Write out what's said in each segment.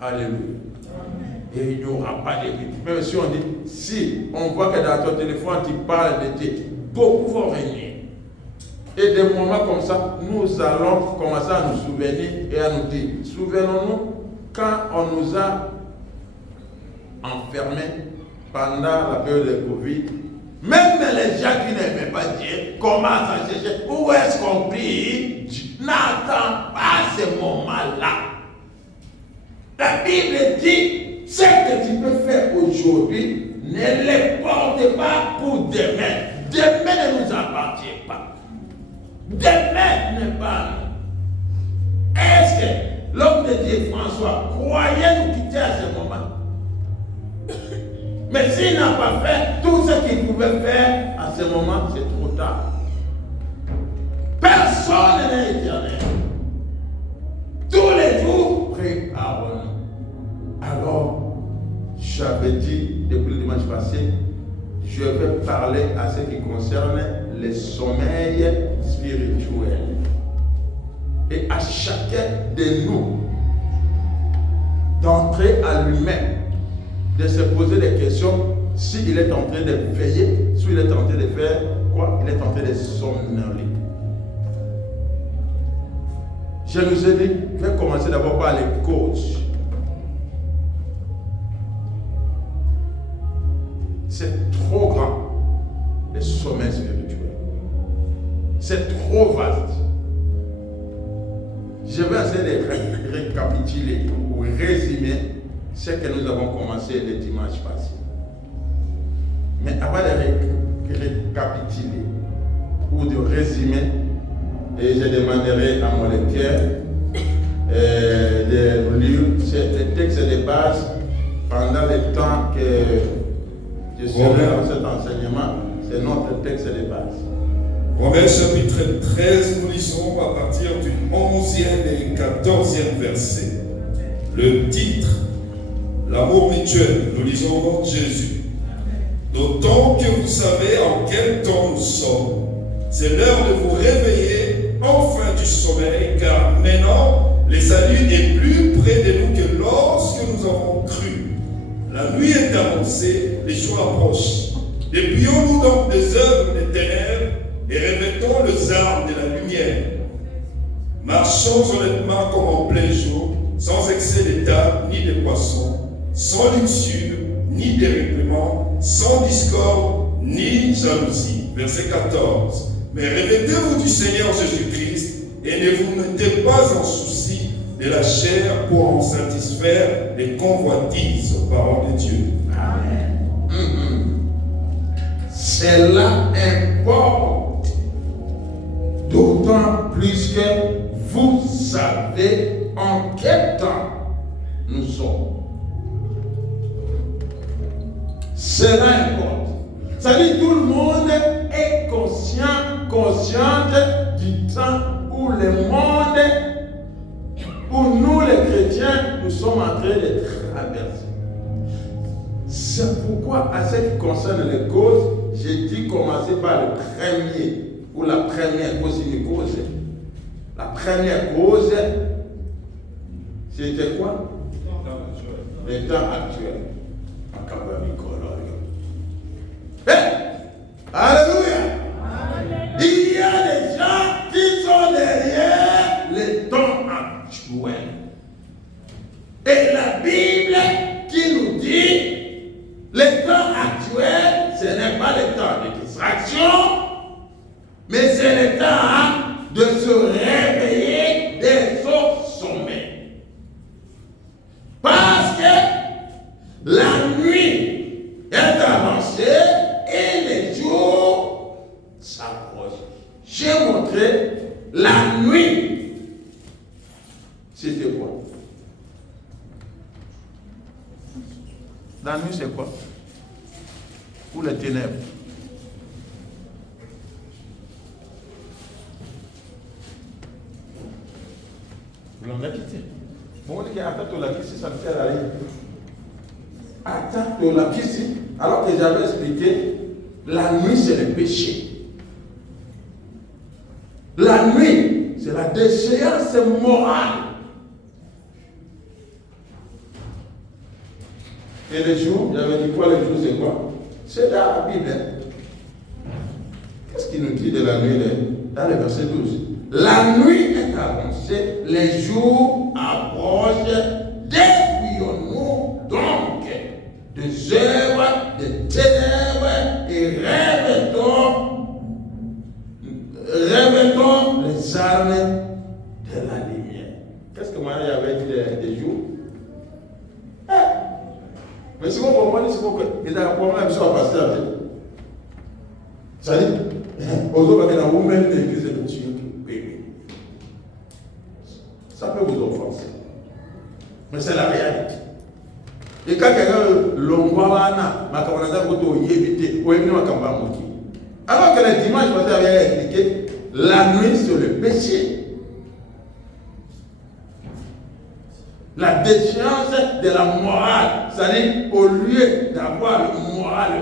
Alléluia. Et il n'y aura pas de but. Même si on dit, si on voit que dans ton téléphone, tu parles de Dieu, beaucoup vont régner. Et des moments comme ça, nous allons commencer à nous souvenir et à nous dire, souvenons-nous quand on nous a enfermés pendant la période de Covid, même les gens qui n'aimaient pas Dieu commencent à chercher où est-ce qu'on prie. N'attends pas ce moment-là. La Bible dit, ce que tu peux faire aujourd'hui, ne les porte pas pour demain. Demain ne nous appartient pas. Demain n'est pas nous. Est-ce que l'homme de Dieu François croyait nous quitter à ce moment? Mais s'il n'a pas fait tout ce qu'il pouvait faire à ce moment, c'est trop tard. Personne n'est éternel. Tous les jours, préparons-nous. Alors, j'avais dit depuis le dimanche passé, je vais parler à ce qui concerne le sommeil spirituel. Et à chacun de nous d'entrer à lui-même, de se poser des questions s'il est en train de veiller, s'il est en train de faire quoi? Il est en train de somnoler. Je nous ai dit, je vais commencer d'abord par les causes. C'est trop grand, le sommeil spirituel. C'est trop vaste. Je vais essayer de récapituler ou résumer ce que nous avons commencé le dimanche passé. Mais avant de récapituler ou de résumer, et je demanderai à mon lecteur de lire le texte de base pendant le temps que je serai dans cet enseignement. C'est notre texte de base. Romains chapitre 13, nous lisons à partir du 11e et 14e verset. Le titre, l'amour mutuel, nous lisons Jésus. D'autant que vous savez en quel temps nous sommes, c'est l'heure de vous réveiller enfin du sommeil, car maintenant le salut est plus près de nous que lorsque nous avons cru. La nuit est avancée, les jours approchent. Déplions-nous donc des œuvres des ténèbres et revêtons les armes de la lumière. Marchons honnêtement comme en plein jour, sans excès d'état ni de poissons, sans luxure ni dérèglement, sans discorde ni jalousie. Verset 14. Mais revêtez-vous du Seigneur Jésus-Christ et ne vous mettez pas en souci de la chair pour en satisfaire les convoitises aux paroles de Dieu. Amen. Cela importe, d'autant plus que vous savez en quel temps nous sommes. Cela importe. Ça dit tout le monde est consciente du temps où le monde, où nous les chrétiens, nous sommes en train de traverser. C'est pourquoi, à ce qui concerne les causes, j'ai dit commencer par le premier, ou la première cause, une cause. La première cause, c'était quoi? Le temps actuel. Alléluia! Il y a des gens qui sont derrière le temps actuel. Et la Bible qui nous dit le temps actuel, ce n'est pas le temps de distraction, mais c'est le temps de se réveiller de son sommeil. Parce que la nuit est avancée et les jours s'approchent. J'ai montré la nuit. C'était quoi? La nuit, c'est quoi? Ou les ténèbres? Vous l'en avez quitté. Bon, on dit qu'attends la vie, ça ne sert à rien. Attends la vie, alors que j'avais expliqué, la nuit, c'est le péché. La nuit, c'est la déchéance morale. Et les jours, j'avais dit quoi, les jours, c'est quoi? C'est dans la Bible. Qu'est-ce qu'il nous dit de la nuit dans le verset 12? La nuit est avancée, les jours approchent, défions-nous donc des œuvres, des ténèbres et revêtons les armes de la lumière. Qu'est-ce que moi j'avais dit des jours? Mais si vous comprenez, c'est pourquoi il a un problème sur la pasteur. Ça dit, aux autres, il y a vous-même l'église de Dieu. Ça peut vous offenser. Mais c'est la réalité. Et quand quelqu'un l'ongoana, ma camarade vous éviter, ou éviter ma campagne. Alors que le dimanche, vous avez expliqué, la nuit sur le péché. La déchéance de la morale, c'est-à-dire au lieu d'avoir le moral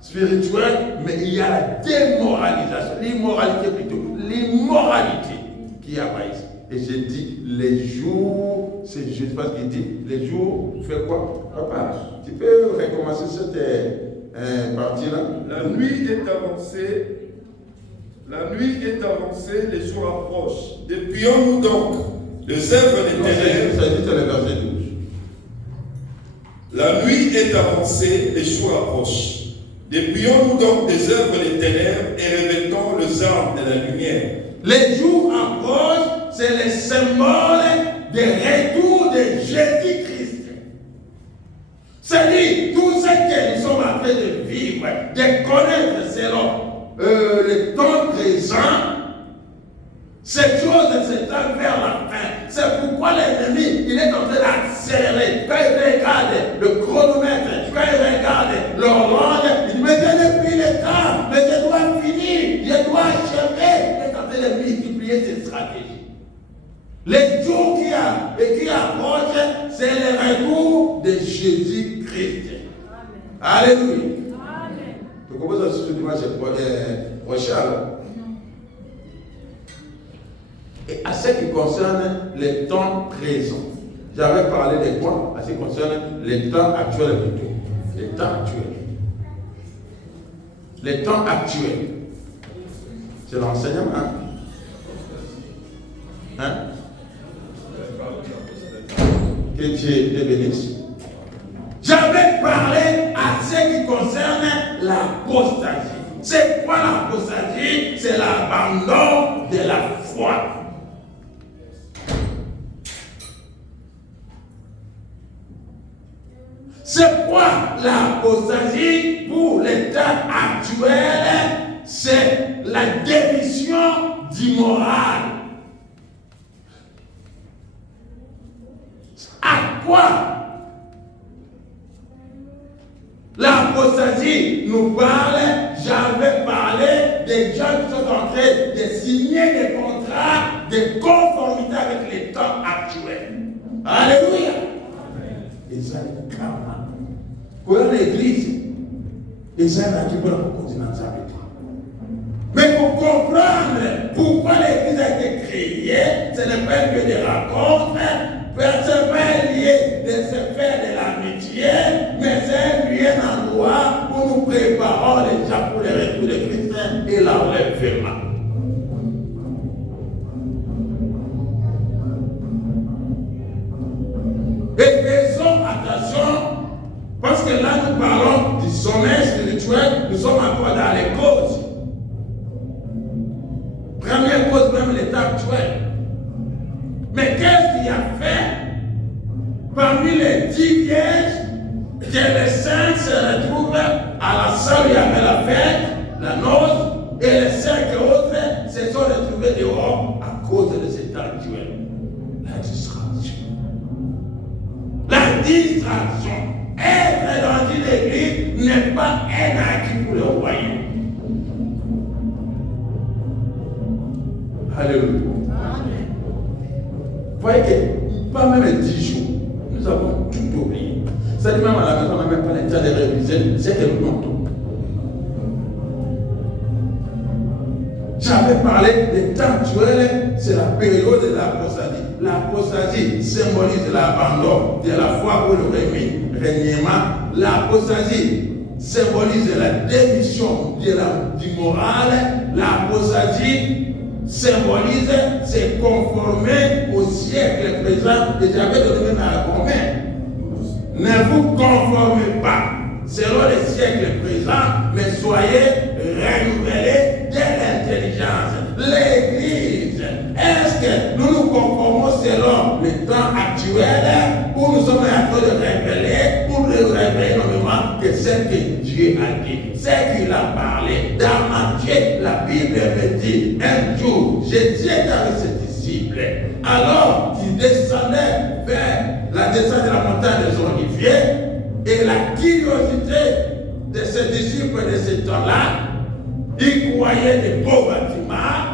spirituel, mais il y a la démoralisation, l'immoralité plutôt, l'immoralité qui apparaît. Et j'ai dit, les jours, c'est juste parce qu'il dit, les jours, fais quoi? Papa, tu peux recommencer cette partie-là? La nuit est avancée, les jours approchent. Déplions-nous donc les œuvres des ténèbres. Ça dit, c'est le verset 12. La nuit est avancée, les jours approchent. Déplions-nous donc des œuvres des ténèbres et revêtons les armes de la lumière. Les jours approchent, c'est le symbole du retour de Jésus-Christ. C'est-à-dire, tout ce que nous sommes en train de vivre, de connaître selon le temps présent, cette chose s'étend vers la fin. C'est pourquoi l'ennemi, il est en train d'accélérer. Quand il regarde le chronomètre, quand il regarde l'horloge, il dit, mais je n'ai plus le temps, mais je dois finir, je dois achever. Il est en train de multiplier ses stratégies. Les jours qui approchent, c'est le retour de Jésus-Christ. Alléluia. Amen. Tu comprends ça ce dimanche prochain? Et à ce qui concerne les temps présents, j'avais parlé de quoi? À ce qui concerne les temps actuels plutôt. Les temps actuels. Les temps actuels. C'est l'enseignement. Hein? Que Dieu te bénisse. J'avais parlé à ce qui concerne l'apostasie. C'est quoi l'apostasie? C'est l'abandon de la foi. C'est quoi l'apostasie pour l'état actuel? C'est la démission du moral. À quoi l'apostasie nous parle? J'avais parlé des gens qui sont en train de signer des contrats de conformité avec les temps actuels. Alléluia. Et ça, pour l'église, les gens qui peuvent continuer à s'arrêter. Mais pour comprendre pourquoi l'église a été créée, ce n'est pas que des rencontres, ce n'est pas lié de se faire de l'amitié, mais c'est lié un endroit où nous préparons les gens pour le retour de Christ et l'enlèvement. Et faisons attention. Parce que là, nous parlons du sommeil spirituel, nous sommes encore dans les causes. Première cause, même l'état actuel. Mais qu'est-ce qu'il a fait parmi les 10 vierges que les saints se retrouvent à la salle où il y avait la fête, la noce, et les 5 autres se sont retrouvés dehors à cause de cet état actuel? La distraction. La distraction. Être dans une église n'est pas un acquis pour le royaume. Alléluia. Amen. Vous voyez que pas même 10 jours, nous avons tout oublié. C'est-à-dire même à la maison, on n'a même pas le temps de réviser ce que nous notons. J'avais parlé des temps actuels, c'est la période de l'apostasie. L'apostasie symbolise l'abandon de la foi pour le reniement. L'apostasie symbolise la démission du moral. L'apostasie symbolise se conformer au siècle présent. Et j'avais donné même à Romain. Ne vous conformez pas selon le siècle présent, mais soyez renouvelés de l'intelligence. L'Église, est-ce que nous nous conformons selon le temps actuel ou nous sommes en train de révéler pour le révéler normalement que ce que Dieu a dit, ce qu'il a parlé? Dans Matthieu, la Bible me dit un jour, Jésus était avec ses disciples. Alors, il descendait vers la descente de la montagne des Oliviers et la curiosité de ses disciples de ce temps-là, ils croyaient des beaux bâtiments,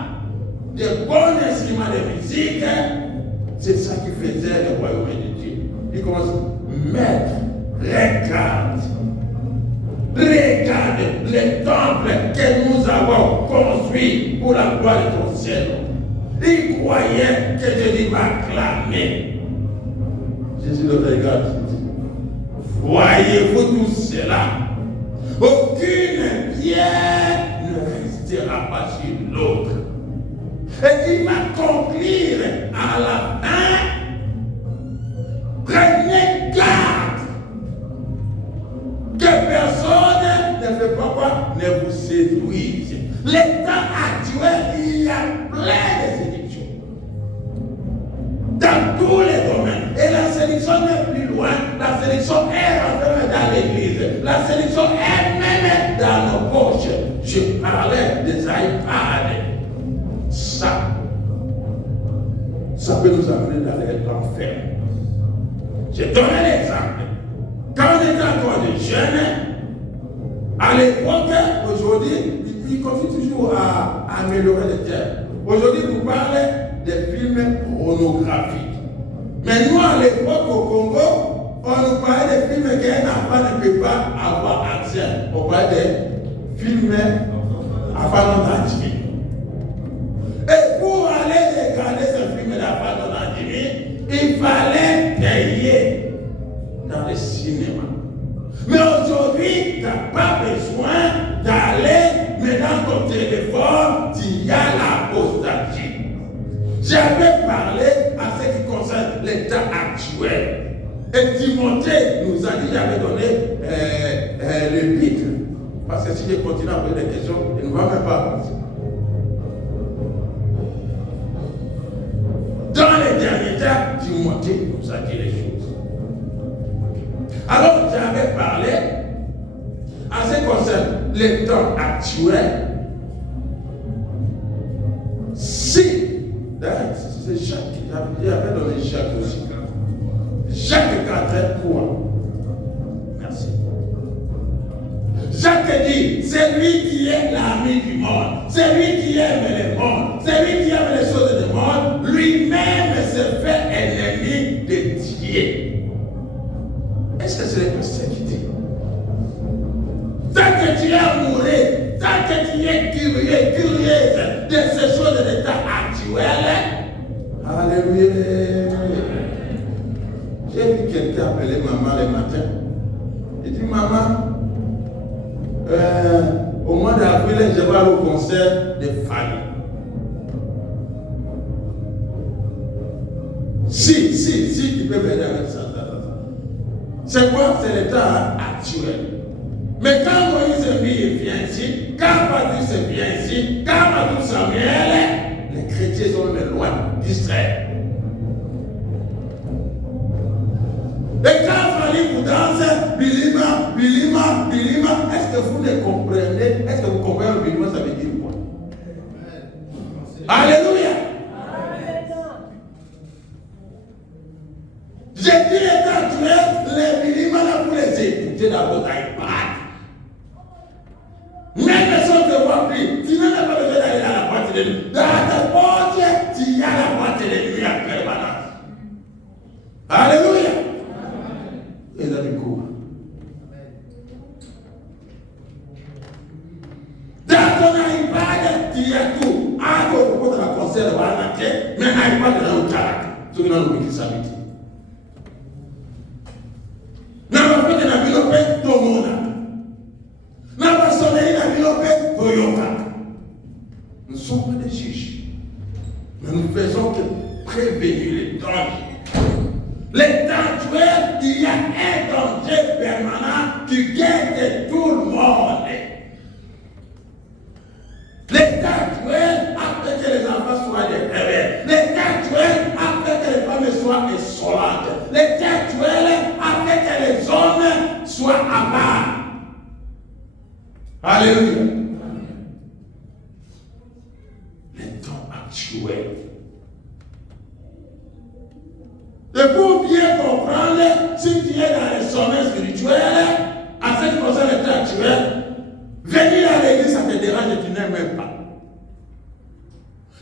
des bons instruments de musique. C'est ça qui faisait le royaume de Dieu. Il commence à mettre, regarde le temple que nous avons construit pour la gloire de ton ciel. Ils croyaient que Jésus va acclamer. Jésus le regarde. Voyez-vous tout cela? Aucune pierre ne restera pas sur l'autre. Et il va conclure à la fin. Prenez garde que personne ne fait pas quoi? Ne vous séduise. L'état actuel, il y a plein de séductions. Dans tous les domaines. Et la séduction n'est plus loin. La séduction est rentrée dans l'église. La séduction est même dans nos poches. Je parlais des iPads. Ça peut nous amener dans l'enfer. Je donne un exemple. Quand on était encore des jeunes, à l'époque, aujourd'hui, il continue toujours à améliorer les termes. Aujourd'hui, vous parlez des films pornographiques. Mais nous, à l'époque, au Congo, on nous parlait des films qu'un enfant ne peut pas avoir accès. On parlait des films enfants non admis. Et pour aller regarder ce film d'enfants non admis, il fallait payer dans le cinéma. Mais aujourd'hui, tu n'as pas besoin d'aller, mais dans ton téléphone, il y a l'apostasie. J'avais parlé à ce qui concerne l'état actuel. Et Timothée nous a dit, j'avais donné le pic. Parce que si je continue à poser des questions, il ne va même pas avancer. Dans les derniers temps, Timothée nous a dit les choses. Alors, j'avais parlé à ce qui concerne les temps actuels. Si, c'est Jacques, j'avais donné Jacques aussi. Jacques 4:3. Merci. Jacques dit, c'est lui qui est l'ami du monde, c'est lui qui aime le monde, c'est lui qui aime les choses du monde, lui-même se fait ennemi de Dieu. Est-ce que c'est le pasteur qui dit? Tant que tu es amoureux, tant que tu es curieuse de ces choses de l'état actuel, alléluia. J'ai vu quelqu'un appeler maman le matin. Il dit, maman, au mois d'avril, je vais aller au concert de Fanny. Si, tu peux venir avec ça. C'est quoi? C'est l'état actuel. Mais quand Moïse vient ici, quand Patrice vient ici, quand Matou Samuel, les chrétiens sont même loin d'Israël. Et quand Fanny vous danse, Bilima, est-ce que vous ne comprenez? Est-ce que vous comprenez Bilima, ça veut dire quoi? Alléluia! J'ai dit l'état actuel, les Bilima là pour les écouter d'abord dans l'iPad. Même si on ne te voit plus, tu n'as pas besoin d'aller dans la boîte de nuit. Dans ta porte, il y a la boîte de nuit en permanence. Alléluia! Et dans le cours. Dans ton iPad, il y a tout. Ah, tu peux la concert, mais iPad là où tu as. Tu N'abafete na bino mpe tomona. N'abasoneli na bino mpe toyokaka. Nous ne sommes pas des juges. Mais nous faisons que prévenir les dangers. Les dangers, il y a un danger permanent qui guette tout le monde. Les dangers après que les enfants soient des rebelles. Les dangers après que les femmes soient insolentes. Les dangers après que les hommes soient avares. Alléluia. Les temps actuels. Et pour bien comprendre, si tu es dans les sommets spirituels, à ce qui concerne les temps actuels, venir à l'église, ça te dérange et tu n'aimes même pas.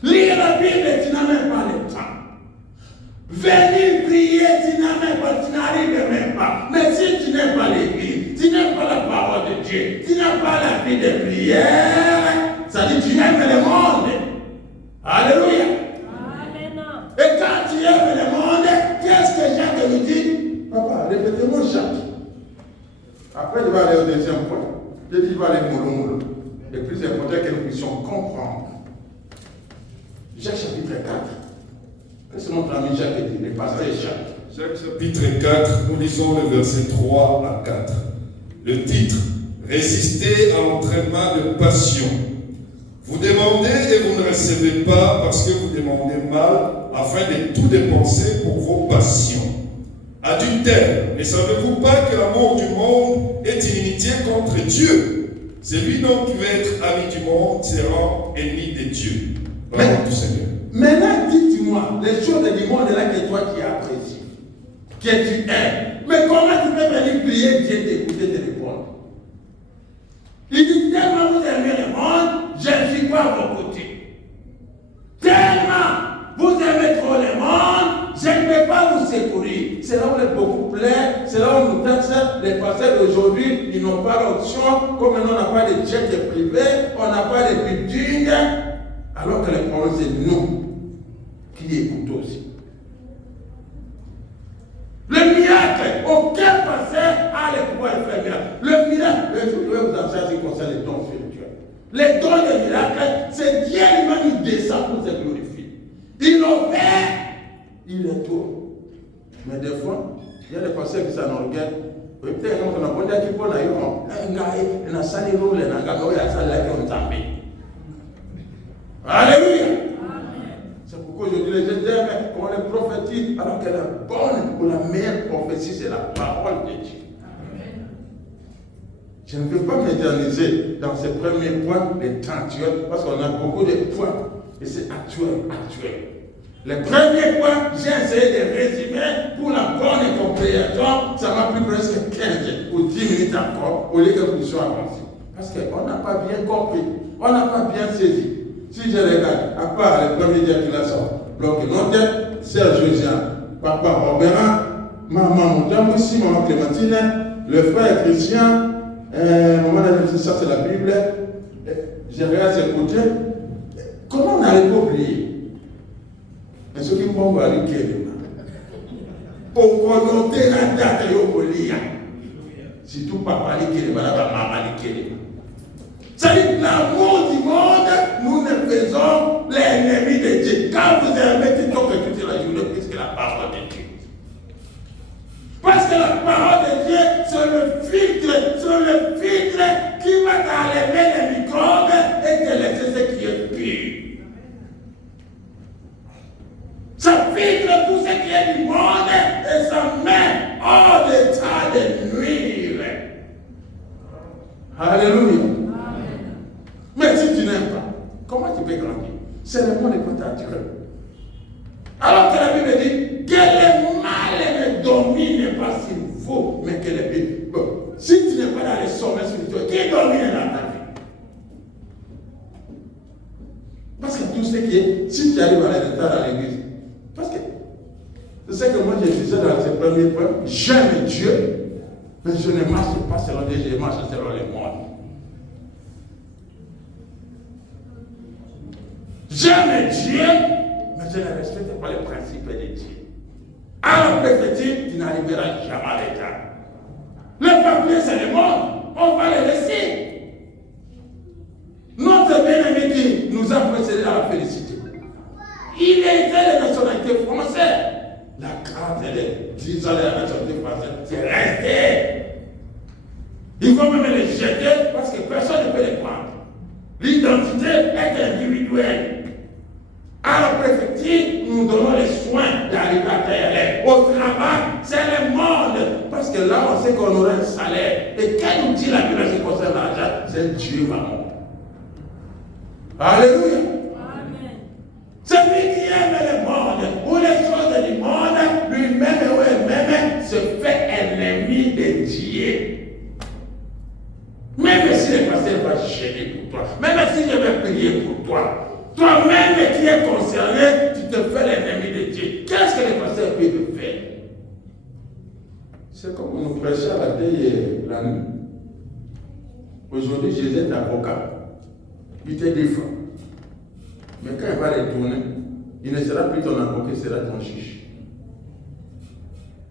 Lire la Bible, tu n'as même pas le temps. Venir prier, tu n'as même pas, tu n'arrives même pas. Mais si tu n'aimes pas l'église, tu n'aimes pas la parole de Dieu, tu n'as pas la vie de prière, ça dit que tu aimes le monde. Alléluia. Amen. Et quand tu aimes le monde, qu'est-ce que Jacques nous dit? Papa, répétez-moi Jacques. Après, je vais aller au deuxième point. Je dis, je vais aller mollo. Le plus important que nous puissions comprendre. Jacques chapitre 4. Qu'est-ce que notre ami Jacques dit? Le pasteur Jacques. Jacques chapitre 4, nous lisons le verset 3 à 4. Le titre, Résister à l'entraînement de passion. Vous demandez et vous ne recevez pas parce que vous demandez mal, afin de tout dépenser pour vos passions. Adultère, ne savez-vous pas que l'amour du monde est inimitié contre Dieu? Celui donc qui veut être ami du monde sera ennemi de Dieu. Parole du Seigneur. Maintenant, dites-moi, les choses du monde là que toi tu apprécies, que tu aimes. Mais comment tu peux venir prier Dieu t'écouter, te répondre? Il dit tellement vous aimez le monde, je ne suis pas à vos côtés. Tellement vous aimez trop le monde, je ne peux pas vous secourir. C'est là où on est beaucoup plein, c'est là où nous taxons les pasteurs d'aujourd'hui, ils n'ont pas l'option, comme on n'a pas de jet privé, on n'a pas de building, alors que le problème c'est nous qui écoutons aussi. Le miracle, aucun pasteur a le pouvoir de faire le miracle. Le miracle, je vais vous enseigner ce qui concerne les dons spirituels. Les dons de miracle, c'est Dieu lui-même qui descend pour se glorifier. Il opère, il les tourne. Mais des fois, il y a des pasteurs qui s'enorgueillent. Peut-être qu'on a bon qui peut naïr, on a sali roule, on a gagné la salle là qu'on t'embête. Alléluia. C'est pourquoi je dis les gens disent qu'on est prophétique alors que la bonne ou la meilleure prophétie c'est la parole de Dieu. Je ne veux pas m'éterniser dans ce premier point, les temps actuels, parce qu'on a beaucoup de points et c'est actuel. Le premier point, j'ai essayé de résumer pour la bonne compréhension, ça m'a pris presque 15 ou 10 minutes encore au lieu que nous soyons avancés. Parce qu'on n'a pas bien compris, on n'a pas bien saisi. Si je regarde, à part le premier dia qui l'a sorti, bloc noté, Serge Jean, Papa Robert, Maman Moudam aussi, Maman Clémentine, le frère Christian, Maman Nancy, ça c'est la Bible, je regarde ce côté. Comment on n'allait pas oublier? Mais ce qui me prend à l'équilibre, pour connoter la date de l'Opolia, si tout papa l'équilibre, maman l'équilibre. C'est-à-dire l'amour du monde, nous ne faisons l'ennemi de Dieu. Quand vous aimez, tu toques toute la journée plus que la parole de Dieu. Parce que la parole de Dieu, c'est le filtre qui va t'enlever les microbes et te laisser ce qui est pur. Ça filtre tout ce qui est du monde et ça met hors d'état de nuire. Alléluia. Mais si tu n'aimes pas, comment tu peux grandir? C'est le monde qui t'attire. Alors que la Bible dit que le mal ne domine pas sur vous, mais que le bien. Bon, si tu n'es pas dans les sommets spirituels, qui domine dans ta vie? Parce que tout ce qui est, si tu arrives à l'état dans l'église, parce que c'est ce que moi j'ai dit dans ce premier point, j'aime Dieu, mais je ne marche pas selon Dieu, je marche selon le monde. J'aime Dieu, mais je ne respecte pas les principes de Dieu. Alors, petit, tu n'arriveras jamais à l'état. papiers, c'est le monde. On va les laisser. Notre bien-aimé qui nous a précédés dans la félicité, il était de nationalité française. La carte, elle est 10 ans de la nationalité française, c'est resté. Il faut même les jeter parce que personne ne peut les prendre. L'identité est individuelle. À la préfecture, nous donnons les soins d'arriver à terre. Au travail, c'est le monde. Parce que là, on sait qu'on aura un salaire. Et quand nous dit la Bible qui concerne l'argent, c'est Dieu, maman. Alléluia. Amen. Celui qui aime le monde ou les choses du monde, lui-même ou elle-même se fait ennemi de Dieu. Même si le pasteur va gêner pour toi, même si je vais prier pour toi, toi-même qui es concerné, tu te fais l'ennemi de Dieu. Qu'est-ce que le pasteur peut te faire? C'est comme on nous prêchait à la veille et la nuit. Aujourd'hui, Jésus est avocat. Il te défend. Mais quand il va retourner, il ne sera plus ton avocat, il sera ton juge.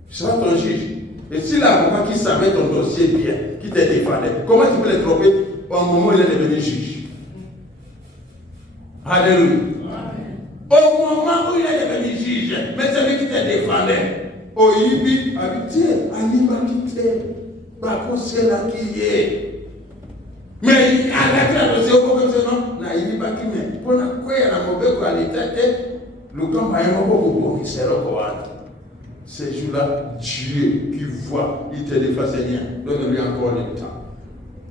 Il sera ton juge. Et si l'avocat qui savait ton dossier bien, qui te défendait, comment tu peux le tromper au moment où il est devenu juge? Alléluia. Au moment où il est devenu juge, mais celui qui te défendait, au Ibi, habité, Anima quitté, Bako c'est là qui est. Mais à la dossier, au moment où na Ibi Bakime, pour la quoi, il y a la mauvaise qualité, le camp a un mot qui s'est recouvert. Ces jours-là, Dieu qui voit, il te défend, Seigneur, donne-lui encore le temps.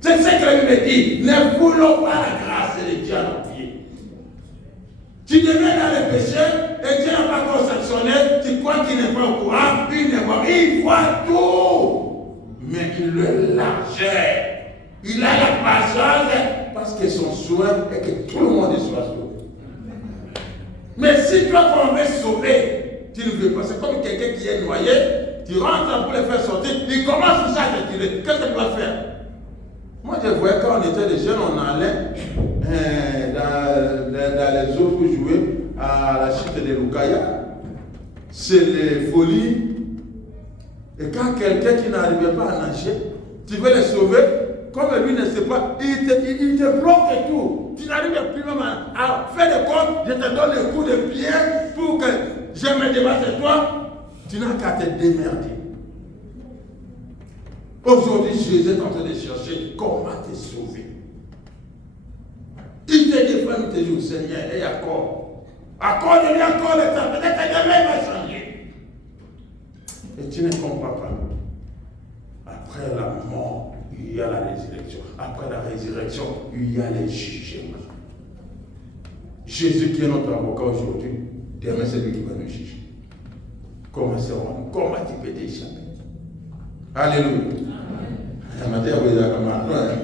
C'est ce que la Bible dit, ne voulons pas la grâce de Dieu à nos pieds. Tu deviens dans le péché et Dieu n'a pas encore sanctionné, tu crois qu'il n'est pas au courant, il voit tout. Mais il le largeur. Il a la patience parce que son souhait est que tout le monde soit sauvé. Mais si toi, qu'on veut sauver, tu ne veux pas. C'est comme quelqu'un qui est noyé, tu rentres pour le faire sortir, il commence à te tirer. Qu'est-ce que tu vas faire? Moi, je voyais quand on était des jeunes, on allait dans les eaux pour jouer à la chute de Lukaya. C'est les folies. Et quand quelqu'un qui n'arrivait pas à nager, tu veux le sauver, comme lui ne sait pas, il te bloque tout. Tu n'arrives plus même à faire des comptes, je te donne le coup de pied pour que je me débatte de toi. Tu n'as qu'à te démerder. Aujourd'hui, Jésus est en train de chercher comment te sauver. Il te défend, il te dit au Seigneur, et accorde. Accorde-lui encore le temps, peut-être que demain il va changer. Et tu ne comprends pas. Après la mort, il y a la résurrection. Après la résurrection, il y a les jugements. Jésus qui est notre avocat aujourd'hui, demain c'est lui qui va nous juger. Comment tu peux t'échapper? Alléluia. Amateur vous a commencé.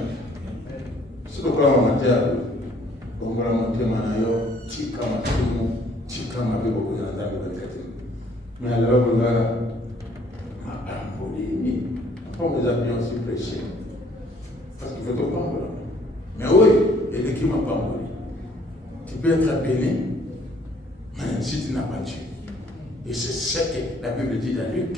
C'est pourquoi amateur, on va monter manayo, tika matumu, tika mabebo kwa nzambe kwa kati. Mais alors vous va on vous a bien aussi prêché. Parce qu'il faut te prendre. Mais oui, il y a qui m'a pas mourir. Tu peux être béni, mais si tu n'as pas Dieu. Et c'est ce que la Bible dit dans Luc.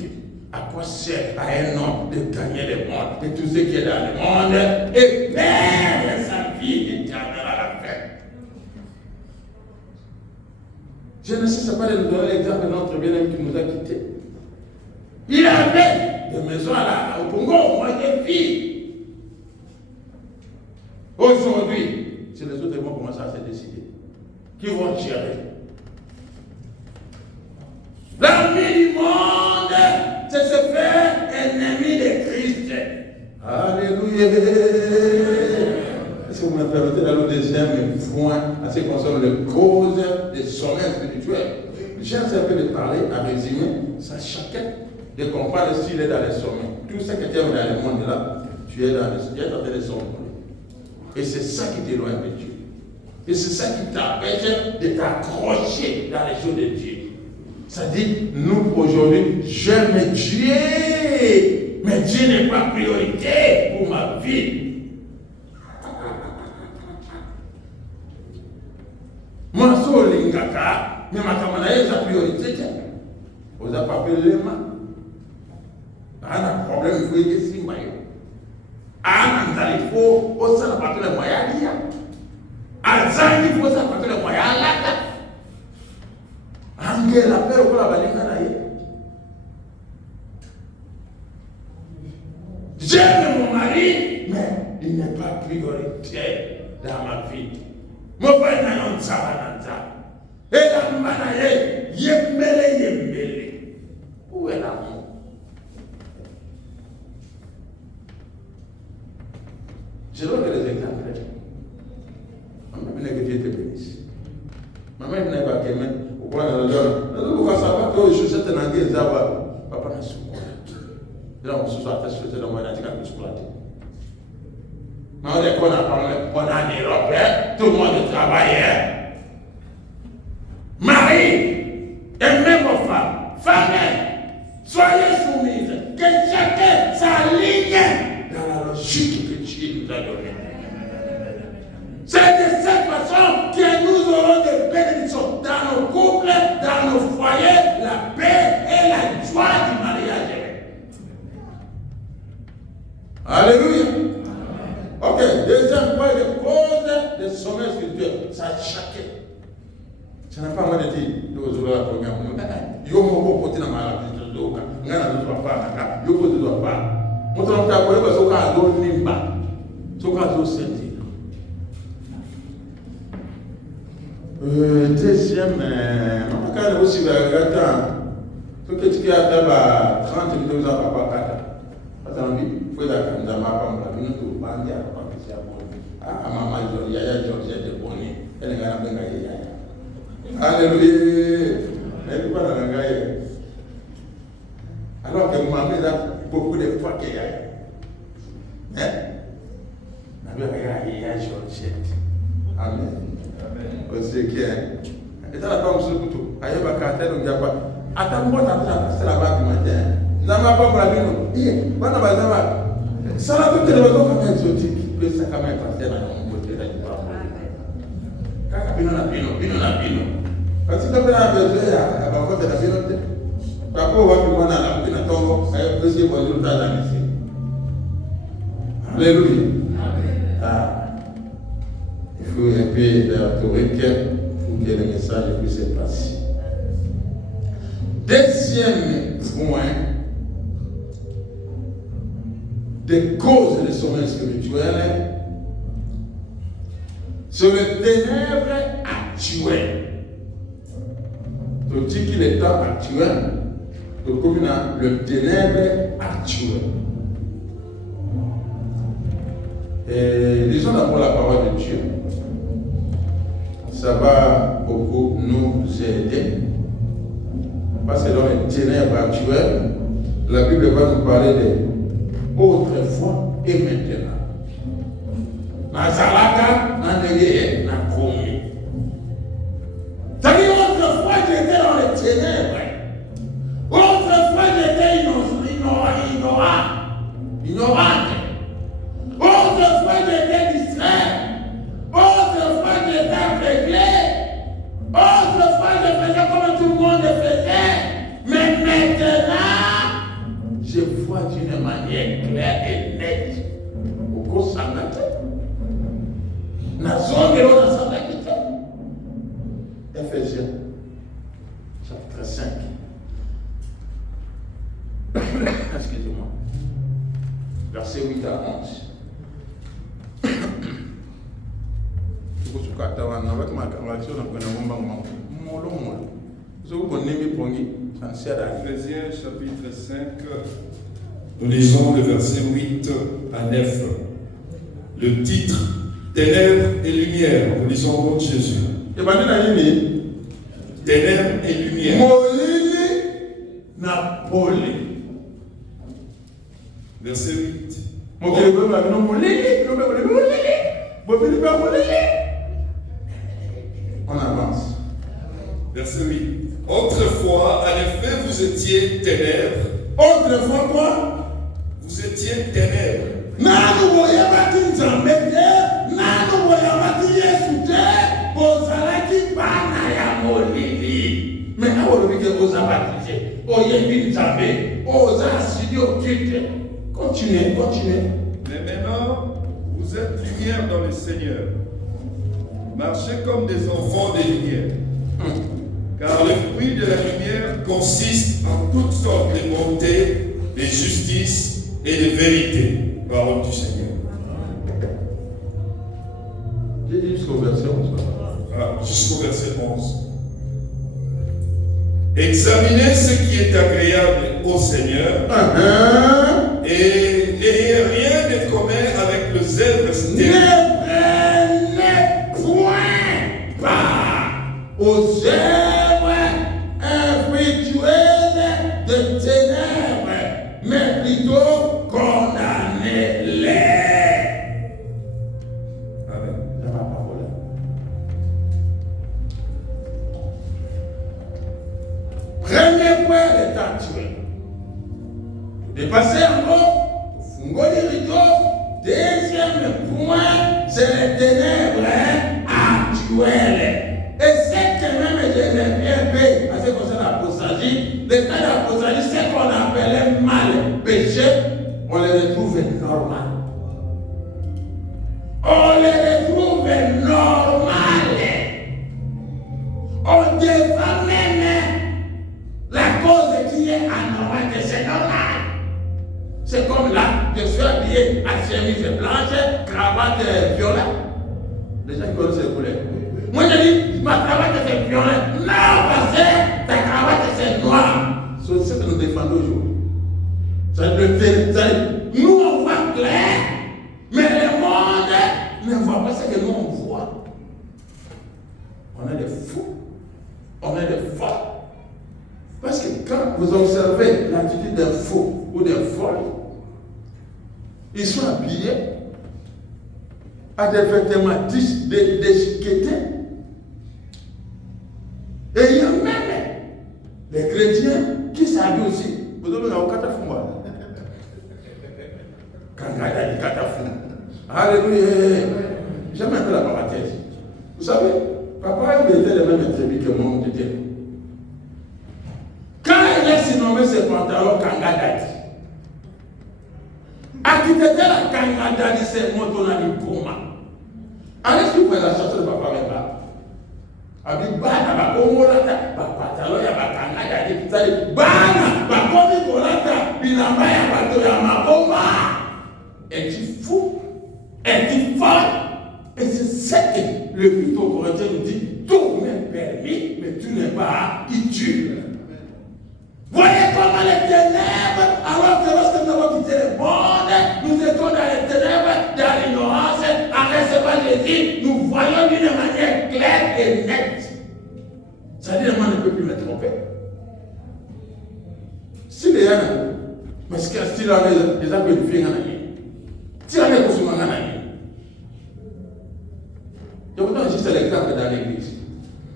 À quoi sert à un homme de gagner le monde et tout ce qui est dans le monde et perdre sa vie éternelle à la fin? Je ne sais pas de nous donner l'exemple de notre bien-aimé qui nous a quittés. Il avait des maisons au Congo, au moins des filles. Aujourd'hui, c'est les autres qui vont commencer à se décider. Qui vont gérer. L'ennemi du monde, c'est se faire ennemi de Christ. Alléluia. Est-ce que vous me permettez d'aller au deuxième point à ce qui concerne les causes des sommets spirituels? J'ai un peu de parler, à résumer, ça chacun de comprendre s'il est dans les sommets. Tout ce que tu aimes dans le monde là, tu es dans les sommets. Et c'est ça qui t'éloigne de Dieu. Et c'est ça qui t'empêche de t'accrocher dans les choses de Dieu. Ça dit, nous aujourd'hui, j'aime Dieu, mais Dieu n'est pas priorité pour ma vie. Moi, je suis lingaka, mais ma camarade est la priorité. Vous avez pas appelé les mains. Il y a un problème, il faut y aller. il faut aussi la partie de moyens. Azangi il faut ça partie de moyens là. Angela père pour la balinga na ye. J'aime mon mari, mais il n'est pas prioritaire dans ma vie. Mon père n'a pas de sabananta. Et la manaye, yembele. Où est l'amour? Je donne des exemples. Maman n'a que Dieu te bénisse. Maman n'a pas qu'elle mette au point de la donne. Nous ne savons pas que je suis un anglais d'abord. Papa n'a souffert. Là, on se soit attaché dans le moyen de la exploiter. Mais on est qu'on a parlé, on a en Europe, tout le monde travaille. Marie, et même aux femmes, femmes, soyez soumises, que chacun s'aligne dans la logique que Dieu nous a donnée. C'est de cette façon que nous aurons des bénédictions dans nos couples, dans nos foyers, la paix et la joie du mariage. Alléluia. Ok, deuxième point de cause de sommeil spirituel, ça a chacun. Ça n'a pas mal de dire, nous avons la première. Il y a un côté dans ma vie, il y a un pas, il y a pas. Nous avons fait un peu de nimba, ce qu'on a senti. Deuxième, on a aussi le ce que tu as 30 minutes à papa. Attends, il faut que nous avons pas nous tout bandia papa qui ah maman Yaya Georgette de Bonnie elle est là benga Yaya. Alléluia. Elle est pas dans la gaille. Alors que maman a beaucoup de fois que Yaya. Hein? La Yaya Georgette. Amen. Aussi que et dans la femme sur le couteau, ailleurs va carter donc il y a pas. Attends moi t'as c'est la bas du matin. Zama pas pour la vie. Bana bazama. Ça la toute les raisons comme exotique. Le sacrament pasteur dans mon côté là du pas. Kaka bino na bino. Parce que quand on a besoin à ba côté na bino te. Papa va pour moi na bino tongo, ayo pesi pour nous dans la ici. Alléluia. Ah. Il faut un peu de rhétorique pour que le message puisse passer. Deuxième point des causes de sommeil spirituel, c'est le ténèbre actuel. Je dis qu'il est temps actuel, donc comme le ténèbre actuel. Et lisons d'abord la parole de Dieu. Ça va beaucoup nous aider. Parce que dans les ténèbres actuelles, la Bible va nous parler de autrefois et maintenant. Nazalaka, Nandeye, Nakomi. C'est-à-dire, autrefois j'étais dans les ténèbres. Autrefois j'étais ignorante. Autrefois j'étais distrait. Autrefois j'étais aveuglé. Autrefois je faisais comme tout le monde faisait. Mais maintenant, je vois d'une manière claire et nette. Au cours de sa Ephésiens, chapitre 5. Excusez-moi. Verset 8 à 11. Ephésiens chapitre 5, nous lisons le verset 8 à 9. Le titre, Ténèbres et lumière, nous lisons au nom de Jésus. Ténèbres et lumière. Verset 8. On avance. Verset 8. Autrefois, en effet, vous étiez ténèbres. Autrefois quoi? Vous étiez ténèbres. Mais continuez. Mais maintenant, Vous êtes lumière dans le Seigneur. Marchez comme des enfants des lumières. Car le fruit de la lumière consiste en toutes sortes de bonté, de justice et de vérité. Parole du Seigneur. J'ai dit jusqu'au verset 11. Jusqu'au verset 11. Examinez ce qui est agréable au Seigneur et n'ayez rien de commun avec le zèle stérile. Ne prenez point part aux œuvres infructueuses de ténèbres, mais plutôt condamnez-les. Amen. Dans ma parole. Premier point, l'état actuel. Dépasser en haut, fungo du rideau. Deuxième point, c'est les ténèbres actuelles. Et c'est que même je n'ai bien à ce qui concerne l'apostasie, les cas d'apostasie, c'est qu'on appelait mal, péché, on les retrouve normal. On les retrouve normal. On défend même la cause qui est anormale, que c'est normal. C'est comme là, je suis habillé à chemise blanche, cravate violet. Les gens qui connaissent les couleurs. Moi je dis, ma cravate c'est violet. Non, parce que ta cravate c'est noir. C'est ce que nous défendons aujourd'hui. Nous on voit clair, mais le monde ne voit pas ce que nous on voit. On est des fous. On est des folles. Parce que quand vous observez l'attitude d'un fou ou d'un folle, ils sont habillés à des vêtements déchiquetés. Et il y a même les chrétiens qui s'habillent aussi. Vous avez un catafumba. Kangada du catafumba. Alléluia. J'aime un peu la parenthèse. Vous savez, papa il était le même tribu que moi, on était. Quand il a surnommé ses pantalons Kangadati, à qui était la Kangadati, c'est Motonani Puma. Allez, si vous pouvez la chanson de papa Remba. Avec Bana, Bakomolata, Bapantalon, Yabakangadati, c'est-à-dire Bana, Bakomi Kolata, Bilamba, Yabato, Yamaboma. Es-tu fou? Es-tu folle? Et c'est ce que le but au Corinthien nous dit, tout m'est permis, mais tu n'es pas utile. Voyez comment les ténèbres, alors que lorsque nous avons quitté le monde, nous étions dans les ténèbres, dans l'ignorance, en recevant Jésus, nous voyons d'une manière claire et nette. C'est-à-dire, moi, ne peut plus me tromper. Si les gens, mais ce qu'il y a, si les gens peuvent faire un ami, si les gens peuvent faire un ami, je vous donne juste l'exemple dans l'église.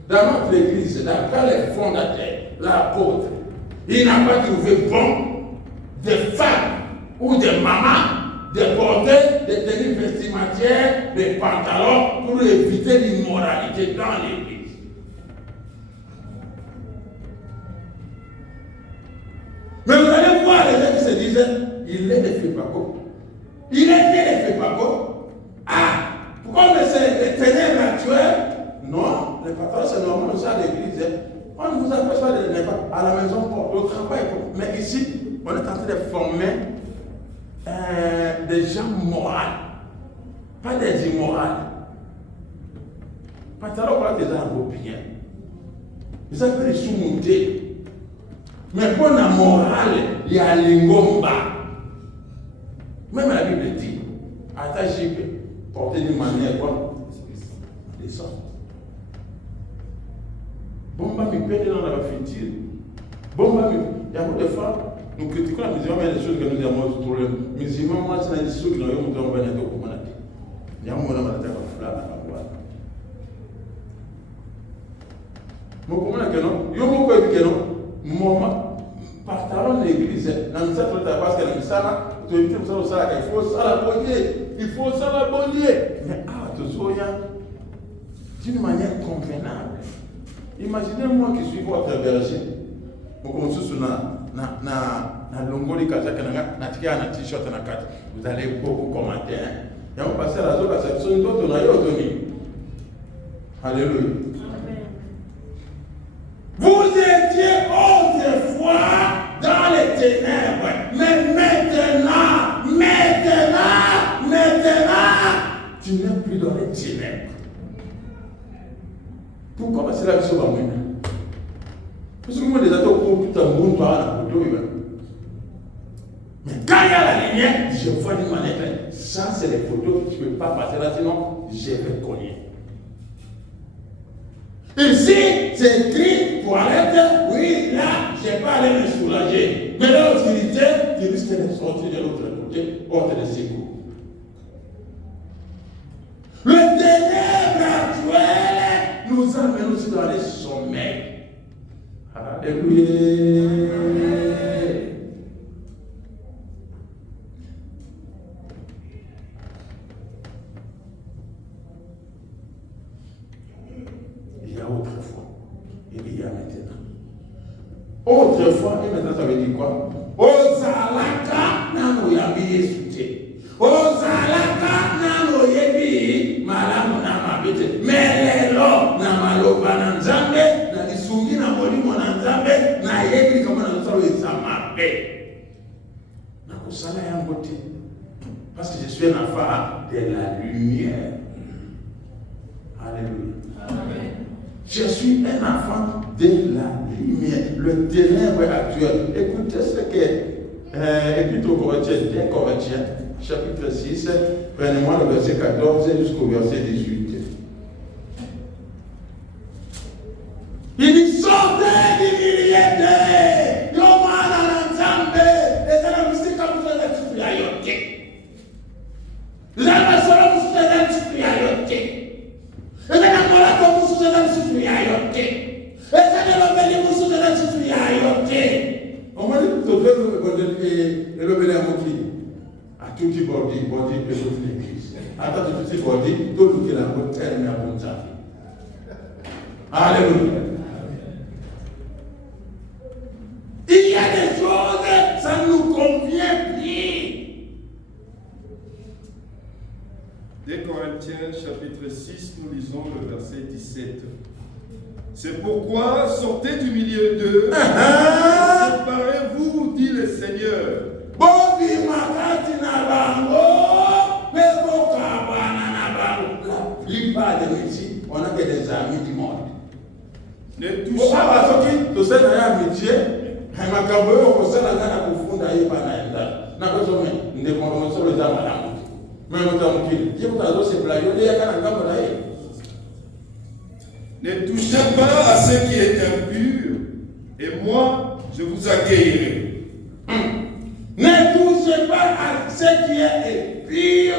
Dans notre église, dans les fondateurs, l'apôtre, il n'a pas trouvé bon des femmes ou des mamans de porter des tenues vestimentaires, des pantalons pour éviter l'immoralité dans l'église. Mais vous allez voir les gens qui se disent, il est des Fépako. Il est né des Fépako. Ah, pourquoi les ténèbres actuelles? Non, les pantalons c'est normal aussi à l'église. On ne vous empêche pas de ne pas à la maison pour le travail. Mais ici, on est en train de former des gens moraux, pas des immoraux. Pantalon pour les gens bien. Ils appellent les sous-montés. Mais pour la morale, il y a l'ingomba. Même la Bible dit, attaché, porter d'une manière quoi? Des sortes. Bomba me peine dans la future. Bomba me. Il y a beaucoup de fois, nous critiquons la musulmane, mais il y a des choses que nous avons trouvé. Musulman, moi, c'est des choses que nous avons montré en Banyato pour mon avis. Il y a un moment où on a été à la mon comment que non? Il y a beaucoup de non. Mon pantalon l'église, dans le centre de la base, il faut ça la bonnier. Il faut ça la bonnier. Mais tout ça, d'une manière convenable. Imaginez-moi qui suis votre berger. Vous allez beaucoup commenter. Et on passe à la zone, parce que son autre, on a eu autonomie. Alléluia. Vous étiez autrefois dans les ténèbres, mais maintenant, tu n'es plus dans les ténèbres. Pourquoi? Parce que la vie est bonne. Parce que moi, les atos pour tout un monde par la photo. Mais quand il y a la lumière, je vois d'une manière claire. Ça, c'est les photos que tu ne peux pas passer là, sinon je vais cogner. Ici, c'est écrit toilette, oui, là, je n'ai pas allé me soulager. Mais dans l'obscurité, tu risques de sortir de l'autre côté, porte de secours. Le ténèbre actuel nous amène aussi dans les sommets. Alléluia. Il y a autrefois, il y a maintenant. Autrefois, et maintenant ça veut dire quoi? Ozalaka nano yabi yesute. Ozalaka nano yebi malamu na mabete. Melelo na maloba na nzambe na lisungi na molimo na nzambe na yebi kama na nsalo ezamabe. Na kusala yango te. Parce que je suis un enfant de la lumière. Alléluia. Amen. Je suis un enfant de la lumière, le ténèbre actuel. Écoutez ce que Épître aux Corinthiens, 1 Corinthiens, chapitre 6, prenez-moi le verset 14 jusqu'au verset 18. Il dit sortez d'humiliété, Yomana Nzambe, les anamistes comme vous êtes supériorité. Les anamistes comme vous êtes supériorité. Et c'est encore comme vous êtes supériorité. Et c'est le bébé vous êtes supériorité. On m'a dit que tu devais le bébé à montrer. À tout qui bordit, et toute l'église. Attends, tout qui bordit, tout le qui l'a montré, mais à bon temps. Alléluia. Il y a des choses, ça ne nous convient plus. 2 Corinthiens chapitre 6, nous lisons le verset 17. C'est pourquoi sortez du milieu d'eux, séparez-vous, dit le Seigneur. La plupart des métiers, on a que des amis du monde. Ne touchez pas. Tu sais, il y a un métier, il y a un caboe, on sait la gana pour fondre à Yépana. N'a pas besoin de commencer les amis à la montre. Mais on t'a montré. Je vous ai dit, c'est plat, il y a un caboe là. Ne touchez pas à ce qui est impur, et moi, je vous accueillerai. Ne touchez pas à ce qui est impur,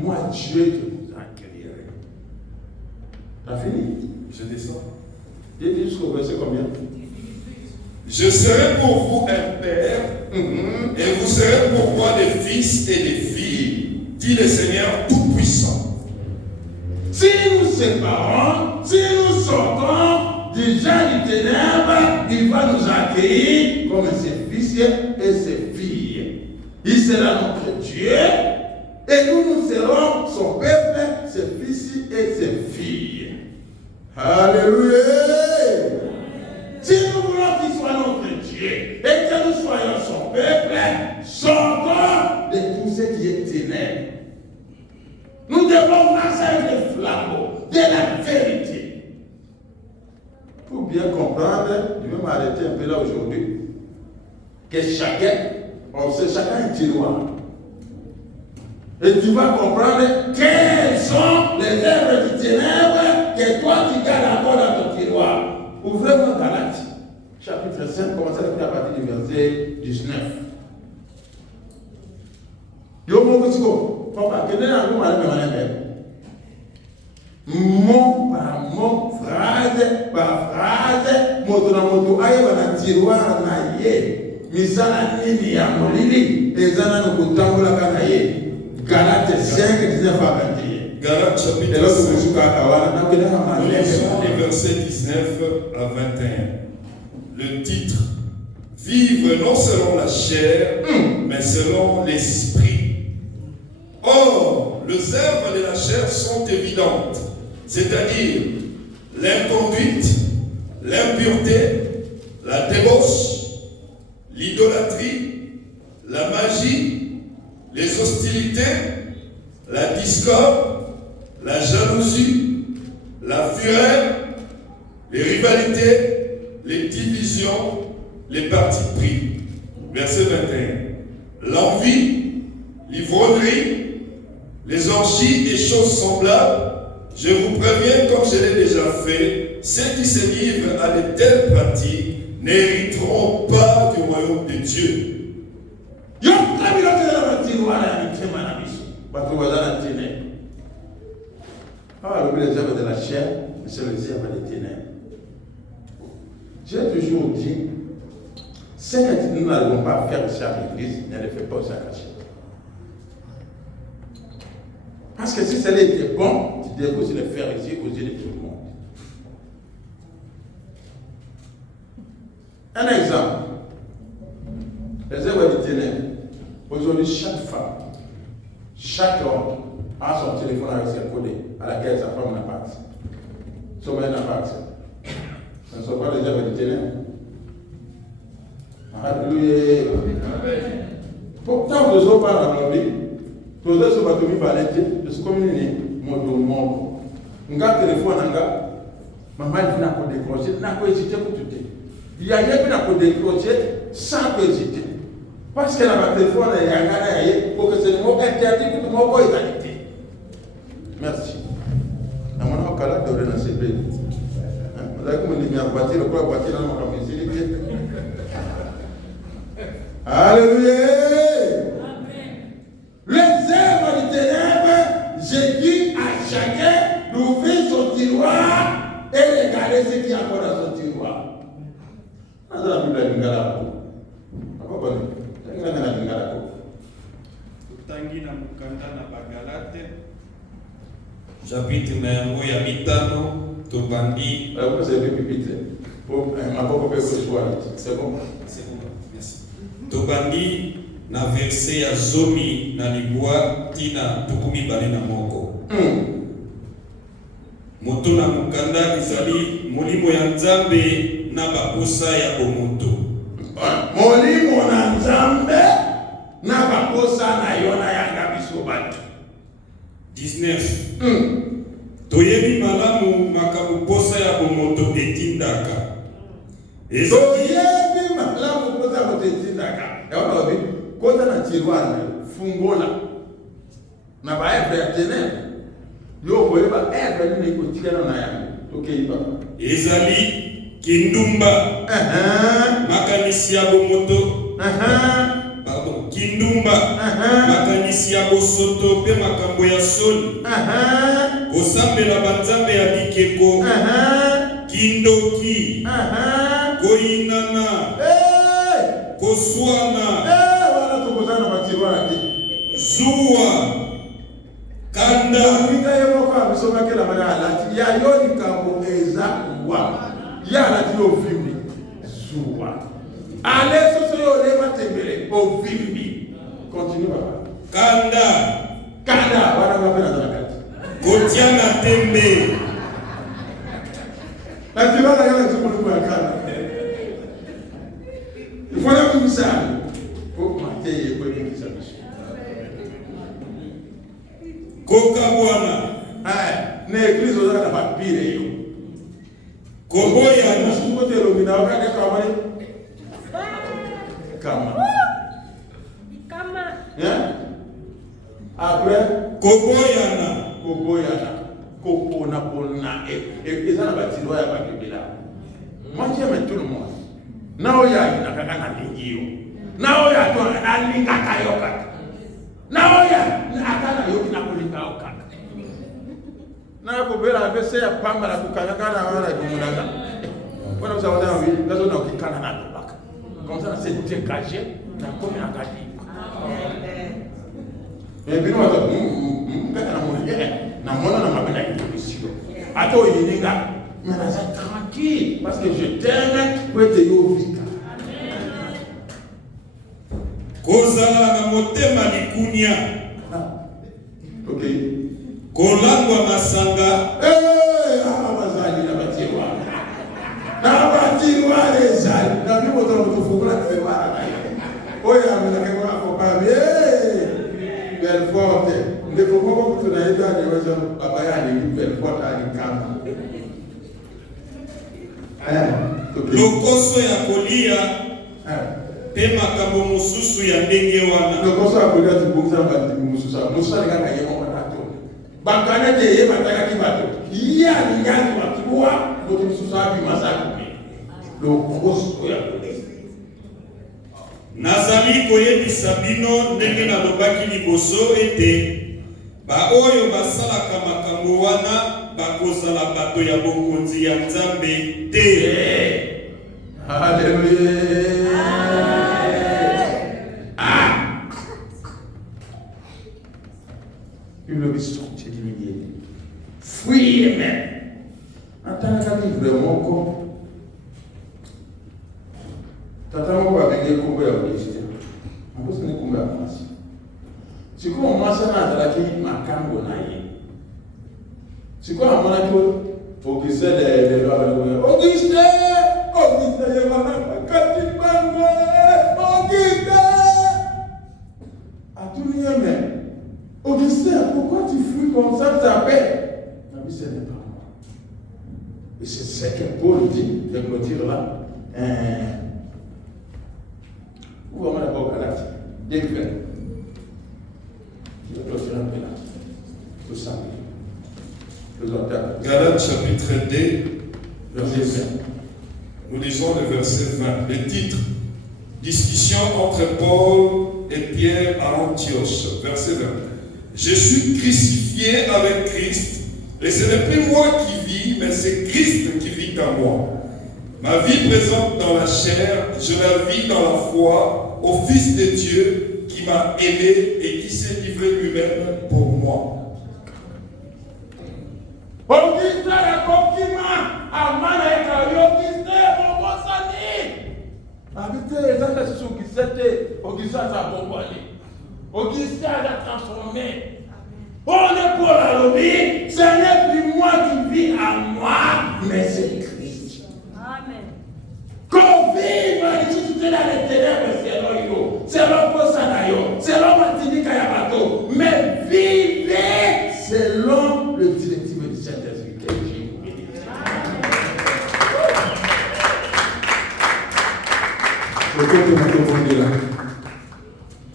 moi, Dieu, je vous accueillerai. T'as fini? Je descends. J'ai dit jusqu'au verset combien? Je serai pour vous un père, et vous serez pour moi des fils et des filles, dit le Seigneur Tout-Puissant. Si nous séparons, si nous sortons du gens du ténèbre, il va nous accueillir comme ses fils et ses filles. Il sera notre Dieu, et nous serons son peuple, ses fils et ses filles. Alléluia! Si nous voulons qu'il soit notre Dieu, et que nous soyons son peuple, sortons de tout ce qui est ténèbres. Nous devons marcher avec le flambeau de la vérité. Pour bien comprendre, je vais m'arrêter un peu là aujourd'hui. Que chacun, on sait chacun un tiroir. Et tu vas comprendre quelles sont les œuvres du ténèbre que toi tu gardes encore dans ton tiroir. Ouvrez-moi Galates, chapitre 5, commencez à partir du verset 19. Yo mon petit papa, quel est un mot par mot, phrase par phrase, moto aye wana tiroir na ye, misala nini ya molili, ezana no kutambola kana ye. Galates 5, 19 à 21. Galates chapitre 5, les versets 19 à 21. Le titre: Vivre non selon la chair, mais selon l'esprit. Or, les œuvres de la chair sont évidentes, c'est-à-dire l'inconduite, l'impureté, la débauche, l'idolâtrie, la magie, les hostilités, la discorde, la jalousie, la fureur, les rivalités, les divisions, les partis pris. Verset 21. L'envie, l'ivrognerie, les orgies et choses semblables, je vous préviens, comme je l'ai déjà fait, ceux qui se livrent à de telles pratiques n'hériteront pas du royaume de Dieu. Les œuvres de la chair, c'est les œuvres des ténèbres. J'ai toujours dit, ce que nous n'allons pas faire ici à l'église, ne le fait pas au Sakachi. Parce que si ça était bon, tu devrais aussi le faire ici aux yeux de tout le monde. Un exemple. Les œuvres des ténèbres. Aujourd'hui, chaque femme, chaque homme a son téléphone avec ses collègues à laquelle sa femme n'a pas accès. Son mari n'a pas accès. Ce ne sont pas les œuvres des ténèbres. Alléluia. Pourtant, nous sommes pas dans la vie. Nous sommes pas mis par l'intérêt. Nous sommes communis. Mon nga téléphone nga maman vient pour décrocher, n'a pas hésité pour tout. Il y a rien pour décrocher sans hésiter. Parce que la téléphone est engagée pour que ce mot interdit pour tout le monde égalité. Merci. À mon cas là, devrait dans ces pays. Vous avez comme dit, voiture, le quoi voiture dans ma facilité. Alléluia. Les œuvres du ténèbre, j'ai dit à chacun d'ouvrir son tiroir et regarder ce qu'il y a encore dans son tiroir. Dans la Bible, il y a un chapitre na yango ya mitano tobandi. Vous avez pupitre. C'est bon. Merci. Tobandi na verset ya zomi na libwa tina tukumi bale na moko. Moto na mukanda izali molimo ya Nzambe na baposa ya bomoto. Molimo na Nzambe na baposa na yona yanga biso batu. 19. Toyebi malamu makambo posa ya bomoto etindaka. Toyebi malamu posa ya bomoto etindaka. Yaona obi kota na tiroir fungola. Na ba evre ya ténèbre. Yo boyeba evre ni kotikana na yango. Tokeiba. Ezali kindumba. Makanisi ya bomoto. Pardon, kindumba. Makanisi ya bosoto pe makambo ya soni. Kosambela banzambe ya bikeko. Kindoki. Koinana. Koswana. Wana tukozana matiroir ati. Zuwa. Kanda. Wika yemo kwa bisoma kila mana alati. Ya yoni kambo eza wa. Ya alati yo vimbi. Zuwa. Allez, ce soir, on va tembele au vimbi. Continue, papa. Kanda, voilà, on va faire la carte. Kotiana tembe. La tu vas la gare, tu peux nous Kanda. Il faut la faire ça. Pour mater et pour faire ça. Kokabwana. L'église, on a la papire. Koboya. Nous sommes tous les gens qui Kama. Après, Koboyana. Kopona pona. Et ça n'a pas de loyer à Bakibila. Moi, j'aime tout le monde. Naoya, Nakana Lingio. Naoya, Alinga Kayoka. Naoya, Nakana Yoki Napolika Oka. Nakobela, avait fait un pamba la Kukanaka, la Kumulaga. Voilà, vous avez envie, nous avons dit Canada. Comme ça, c'est dégagé dans la communauté. Mais bien, on va mais tranquille, parce que je t'aime pour être yovika. Kozala na motema likunya. Ok. kolangwa masanga abazali n'abatirwa n'abatirwa ezali nabyo botola kutufungula kiwara oyo amelekebwa akopamye Belfort ndiko koko tunaenda niweza baba yani Belfort alikama lokoso ya kolia pe makambo mosusu ya ndenge wana lokoso ya kolia tibungisa bantu mosusu mosusu alinganga yemo banato bakana te ye bataka kibato iya linganzi wakibwa boto mosusu abi masaku lokoso ya kolia nazali koyebisa bino ndenge nalobaki liboso ete baoyo basalaka makambo wana bakozala bato ya bokonzi ya Nzambe te. Haleluya. Une obstruction diminuée. Fouillez même. Attends, quand il vraiment con. Tata moko abenge kombo ya Kristo. Ambosi ni kombo ya mwasi. Siko mwasi na azalaki makambo na ye. Siko amona ko Auguste de Auguste ye wana kati bango. Auguste. Atuni yeme. Auguste, pourquoi tu fuis comme ça ta paix? Non, mais ce n'est pas moi. Et c'est ce que Paul dit, je me dire là. Où on va d'abord Galates, bien clair. Je vais te faire un peu là. Tout ça. Galates chapitre 2, verset 20. Nous lisons le verset 20. Le titre, discussion entre Paul et Pierre à Antioche. Verset 20. Je suis crucifié avec Christ, et ce n'est plus moi qui vis, mais c'est Christ qui vit en moi. Ma vie présente dans la chair, je la vis dans la foi au Fils de Dieu qui m'a aimé et qui s'est livré lui-même pour moi. Auguste ya kokima amana Auguste bobosani. Habite ezaka susu Auguste sa bombali. Auguste a transformé. On est pour la lobby, ce n'est plus moi qui vis en moi, mais c'est Christ. Amen. Qu'on vive la ressuscité dans les ténèbres, c'est l'homme pour Sanayo, c'est l'homme Antinika Yabato, mais vivez selon le directive du Saint-Esprit.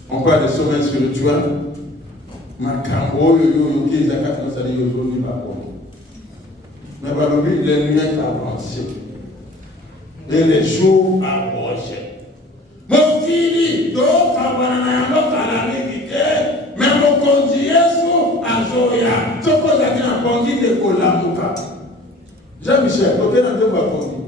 On parle de sommeil spirituel. Makambo yo qui est à 4 ans, ni pas bon. Mais par le but, les nuits avancent. Et les jours approchent. Mon fils, donc, avant la vérité, mais mon conduit sous Azoya. Ce qu'on a dit en conduit de Kolamuka. Jean-Michel, ok, on ne peut pas conduire.